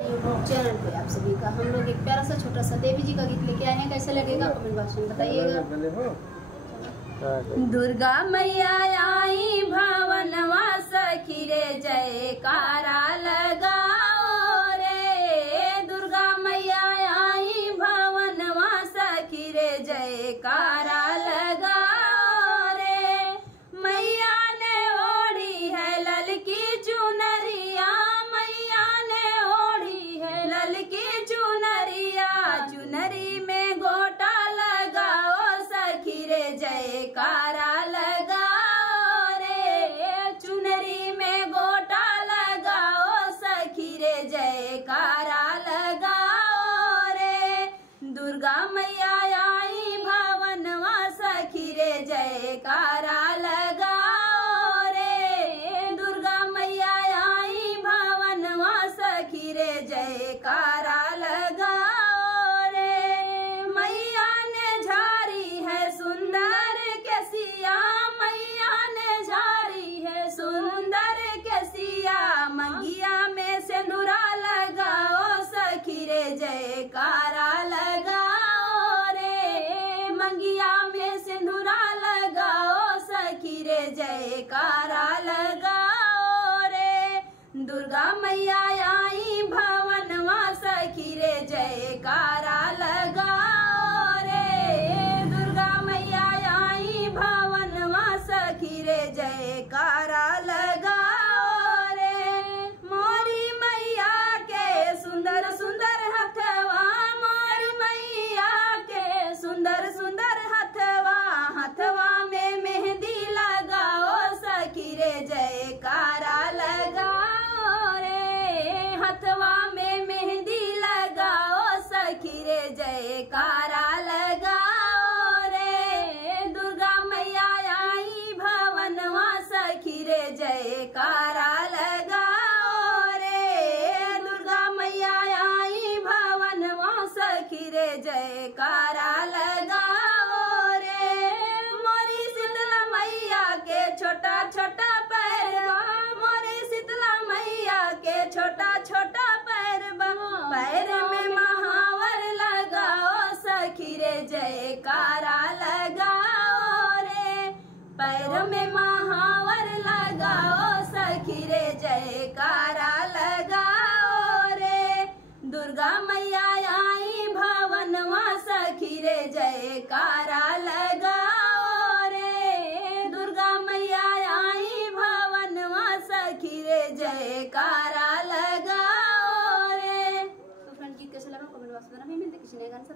YouTube channel पे आप सभी का हम लोग एक प्यारा सा छोटा सा देवी जी का गीत लेके आए हैं। कैसे लगेगा कमेंट बॉक्स में बताइएगा। दुर्गा मैया आई भवनवा सखी रे जयकारा लगाओ रे। दुर्गा मैया आई भवनवा सखी रे जयकारा लगाओ रे। मैया ने ओढ़ी है ललकी चुनरिया, मैया ने ओढ़ी है ललकी चुनरिया। चुनरी में गोटा लगाओ सखी रे जयकारा लगाओ रे। चुनरी में गोटा लगाओ सखी रे जयकारा लगाओ रे। दुर्गा मैया आई भवनवा सखी रे जयकारा लगाओ रे। दुर्गा मैया आई भवनवा सखी रे जयकारा लगाओ रे। मैया ने झारी है सुंदर केसिया, मैया ने झारी है सुंदर केसिया। मंगिया में सिंदूरा लगाओ सखी रे जयकारा लगाओ रे। मंगिया में सिंदूरा लगाओ सखी रे जयकारा लगाओ रे। दुर्गा मैया आई भवनवा सखी रे जयकारा लगाओ रे। दुर्गा मैया आई भवनवा सखी रे जयकारा लगाओ रे। मोरी मैया के सुंदर सुंदर हथवा, मोरी मैया के सुंदर सुंदर हथवा। हथवा में मेहंदी लगाओ सखी रे जयकारा लगाओ रे। हथवा में मेहंदी लगाओ सखी रे जयकारा लगाओ रे। दुर्गा मैया आई भवनवा सखी रे जयकारा लगाओ रे। दुर्गा मैया आई भवनवा सखी रे जयकारा लगाओ रे। मोरी शीतला मैया के छोटा छोटा पैरवा, मोरी शीतला मैया के छोटा छोटा पैरवा। पैर में महावर लगाओ सखी रे जयकारा लगाओ रे। पैर में महावर लगाओ सखी रे जयकारा लगाओ रे। दुर्गा मैया आई भवनवा सखी रे जयकारा लगाओ रे। दुर्गा मैया आई भवनवा सखी रे जयकारा लगाओ रे। तो फ्रेंड गीत कैसे लगा कमेंट बॉक्स में मिलते किसी नए गाने से।